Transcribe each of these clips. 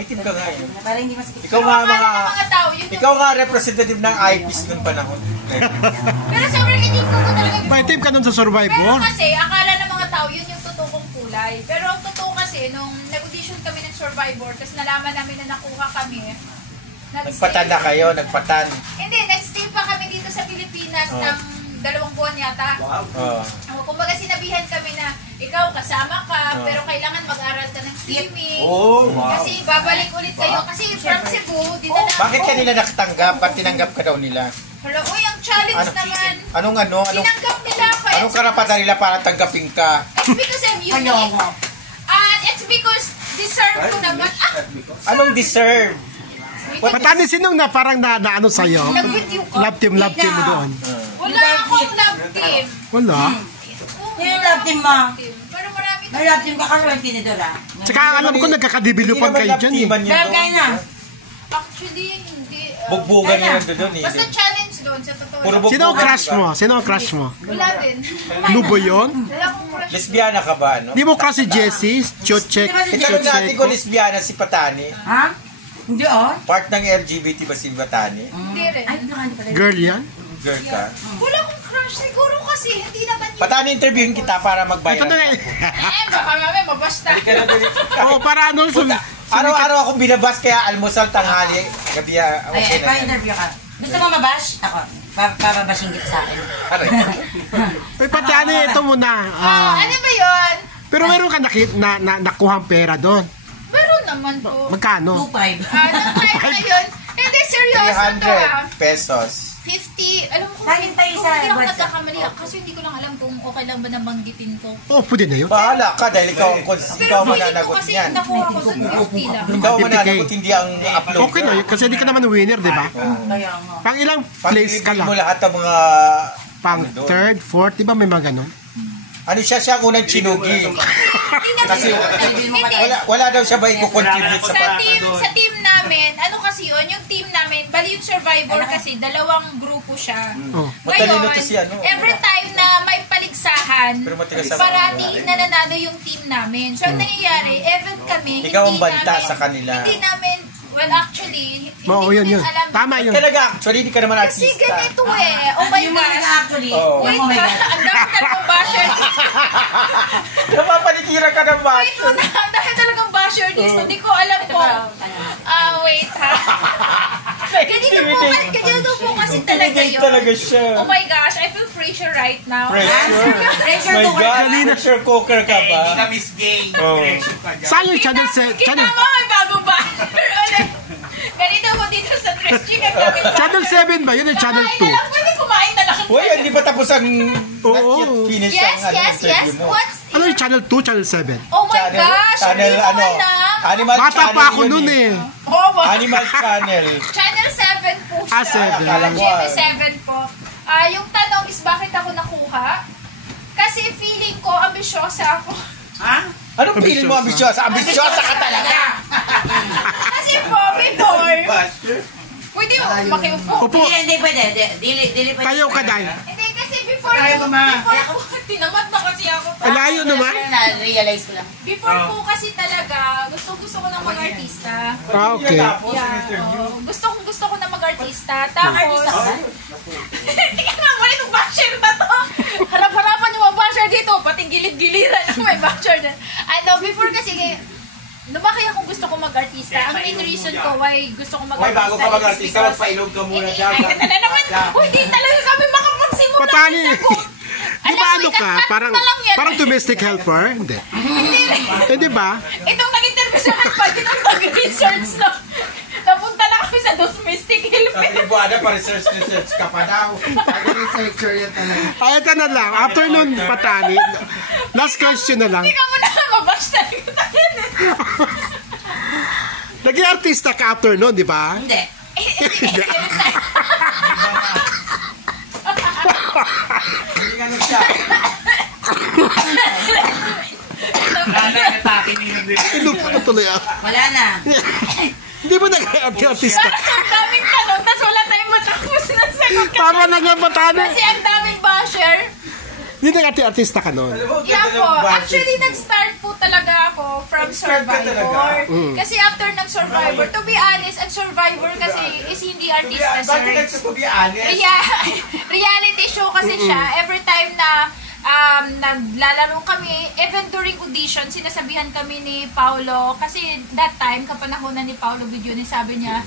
May team ka nga eh. Para hindi masakit. Ikaw nga mga tao, ikaw nga representative ng IPs noong panahon. Pero sobrang itim ko talaga. May team ka nun sa Survivor? Pero kasi, akala ng mga tao, yun yung totoo kong kulay. Pero ang totoo kasi, nung nag-audition kami ng Survivor, tapos nalaman namin na nakuha kami, nagpatan na kayo, nagpatan. Hindi, nag-stay pa kami dito sa Pilipinas ng 2 buwan yata. Wow. Kumbaga sinabihan kami na ikaw kasama ka, pero kailangan mag-aral ka ng swimming. Oh, wow. Kasi babalik ulit kayo. Kasi from Cebu, dito na. Bakit kanila nakatanggap? Ba't tinanggap ka daw nila? Hala, uy, ang challenge naman. Anong tinanggap nila. Anong karapatan nila para tanggapin ka? It's because I'm unique. And it's because deserve ko naman. Anong deserve? Patani, sinong na parang na ano sa'yo? Love team mo doon. Wala akong love team. Wala? Yung love team mo. Pero marami May love team ka kasi yung tinidora. Tsaka alam ko nagkakadevelopan kayo dyan eh. Meron kayo na. Actually, hindi. Bugbugan nyo doon eh. Basta challenge doon sa totoo. Sino ang crush mo? Sino ang crush mo? Wala din. Nubo yun? Wala akong crush. Lesbiana ka ba, no? Di mo crush si Jessie? Chochek? Itanong natin kung lesbiana si Patani. Ha? Hindi Part ng LGBT ba si Patani? Hindi rin. Girl yan? Girl ka? Wala akong crush. Siguro kasi, hindi naman yun. Patani, interviewin kita para magbayad. Ito na eh. Baka mami, mabasta. Oo, para ano? Araw-araw akong binabas kaya almusal, tanghali, gabi. Okay, pa-interview ka. Gusto mo mabash? Ako. Papabashing kita sa akin. Ay, Patani, ito muna. Ano ba yun? Pero meron ka nakuhang pera doon. Meron naman po. Magkano? 2.5. Nung time na yun, hindi, seryoso to 300 pesos. 50, alam ko, Laging tayo kung sa hindi ako WhatsApp. nagkakamali, kasi hindi ko lang alam kung okay lang ba nang banggitin ko. Oh, pwede na yun. Bahala ka dahil ikaw ang Pero ikaw feeling ko mananagot kasi niyan. nakuha ko doon 50 lang. Ikaw mananagot, hindi ang upload. Okay na yun, kasi di ka naman winner, di ba? Kaya nga. Pang ilang place ka Pag-ibig mo lang? lahat ng mga... Pang third, fourth, di ba may mga ganun? Ano siya ang unang chinugi. Kasi wala daw siya ba i-contribute Sa team namin, ano kasi yun, yung team namin, bali yung Survivor kasi, 2 grupo siya. Matalino Ngayon, to siya, no? every time na may paligsahan, Pero matigas sa parating nananalo yung team namin. So, ang nangyayari, even kami, Ikaw ang hindi banta namin- sa kanila. Hindi namin, well actually, hindi Oo, yun, ko din yun. alam. Tama yun. Talaga, actually, hindi ka naman Kasi artista. ganito eh. Oh my Yung mga gosh. actually. Oh. Wait Oh my ka, God. ang dami talagang basher. Napapaligiran ka ng Wait basher. mo na, ang dami talagang basher dito. Hindi ko alam kung, wait ha. Ganito po kasi talaga Intimidate yun. talaga siya. Oh my gosh, I feel pressure right now. Pressure. Pressure My cooker. God, pressure cooker ka ba? Hindi ka Miss Gay. Oh. Pressure ka dyan. Saan yung channel Kita mo, may bagong basher. Ganito mo dito sa Tres Chicken kami. Channel 7 ba? Yun yung channel 2. Pwede kumain na lang. Uy, hindi pa tapos ang Oo. not yet finish Yes, ang yes, yes. interview mo. What's Ano yung channel 2, channel 7? Oh my gosh, Channel hindi ko ano? alam. Animal Bata channel pa ako yun nun eh. Oh, wow. Animal channel. Channel 7 po siya. Ah, 7. Akala ko, GMA7 po. Yung tanong is bakit ako nakuha? Kasi feeling ko ambisyosa ako. Ha? Anong feeling mo ambisyosa? Ambisyosa ka talaga! Kasi po, before, pwede mo makiupo. Upo. Hindi pwede. Dili pwede. Kayo ka dahil. Hindi, kasi before, Kaya ko, ma. tinamad na kasi ako. Alayo naman. Na-realize ko lang. Before po kasi talaga, gusto ko ng mag-artista. Ah, okay. Gusto ko na mag-artista. Tapos, hindi ka nga mali itong basher na to. Harap-harapan yung mga basher dito. Pati gilid-giliran ang may basher na. Before kasi, lumaki akong gusto ko mag-artista. Ang main reason ko why gusto ko mag-artista. Bago ka mag-artista, magpailog ka muna dyan. Ay, na naman. Hindi talaga kami makapagsimula. Patani. Di ba Alam mo, ano ka? ikakat Parang, na lang yan. parang domestic helper? Hindi. Eh, di ba? Itong nag-interview sa husband, itong nag-research na. Napunta na kami sa domestic helper. Sabi mo, ano, pa-research ka pa daw. Agriculture yan talaga. Ay, ito na lang. After nun, Patani, last question na lang. Hindi ka muna mabash talaga tayo. Naging artista ka after nun, di ba? Hindi. Hindi nga nun siya. Atake niyo yung dito. Inupo na tuloy ako. Wala na. Hindi mo naging artista. Ang daming tanong, tapos wala tayong matapos na sagot. Tama na nga, Patani. Kasi ang daming basher. Hindi nag-artista ka nun. Yeah po. Actually, nag-start po talaga ako from Nag-start ka Survivor. talaga? Kasi after ng Survivor, to be honest, ang Survivor kasi is hindi artista, Bakit sir. nagsusubi honest? Reality show kasi siya. Every time na naglalaro kami, even during audition, sinasabihan kami ni Paolo, kasi that time, kapanahonan ni Paolo Videoni, sabi niya,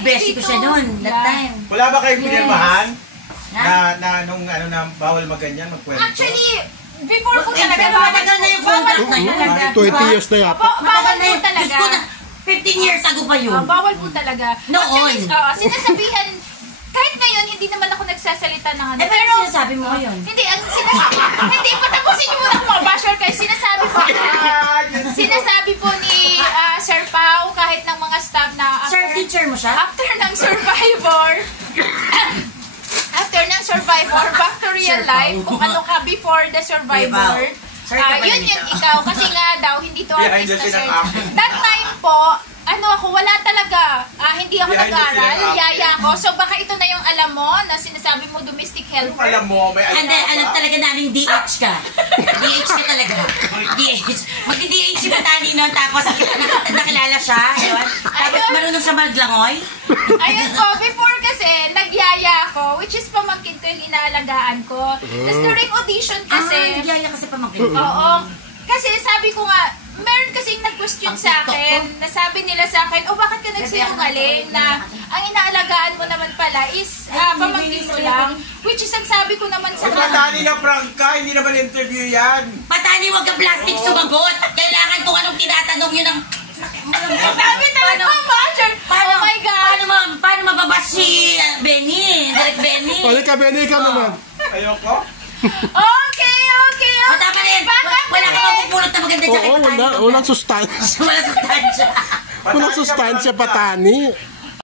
Beshi ko siya noon, that time. Wala ba kayong Yes. pinirmahan? Ha? Na nung ano na bawal maganyan, magkwento? Actually, before po Eh, talaga, pero matagal na yung contract na yun. 20 years na yata. Bawal Matagal na po yun. talaga. Diyos ko na, 15 years ago pa yun. Bawal po talaga. Noon. Actually, sinasabihan, kahit ngayon, hindi naman ako nagsasalita ng ano. Eh, pero sinasabi mo ngayon. Hindi, ang sinasabi, hindi, patapusin niyo muna kung mga basher kayo. Sinasabi po ni Sir Pao, kahit ng mga staff na Sir, teacher mo siya? after ng Survivor, back to real life, kung ano ka before the Survivor, Sorry ka ba yun nito? ikaw, kasi nga daw, hindi to Behind the artista, scene sir. ang acting. That time po, wala talaga, hindi ako Behind the scene nag-aral, ang acting. yaya ako, so baka ito na yung alam mo, na sinasabi mo domestic helper. Alam mo, may And then, alam talaga namin DH ka. DH ka talaga. DH. Magdi-DH si Batani noon, tapos nakilala siya. Yun. Tapos marunong siya maglangoy. Ayun po, before kasi, nagyaya ako, which is pamangkin ko yung inaalagaan ko. Tapos during audition kasi, Nagyaya kasi pamangkin. oo, kasi sabi ko nga, meron kasing nag-question sa akin, nasabi nila sa akin, bakit ka nagsinungaling na ang inaalagaan mo naman pala is pamangkin mo lang, which is ang sabi ko naman sa Huwag matali na prank ka, hindi naman interview yan. Patani, wag kang plastic sumagot. Kailangan kung anong tinatanong yun ang... Sabi talaga, Basher! Oh my God! Paano mababash si Benny? Direk Benny? O, ka, Benny, ikaw naman. Ayoko. Okay. O, tama na yan. Wala ka mapupulot na maganda dyan kay Oo, Patani. walang sustansya. Wala sustansya. Walang sustansya, Patani.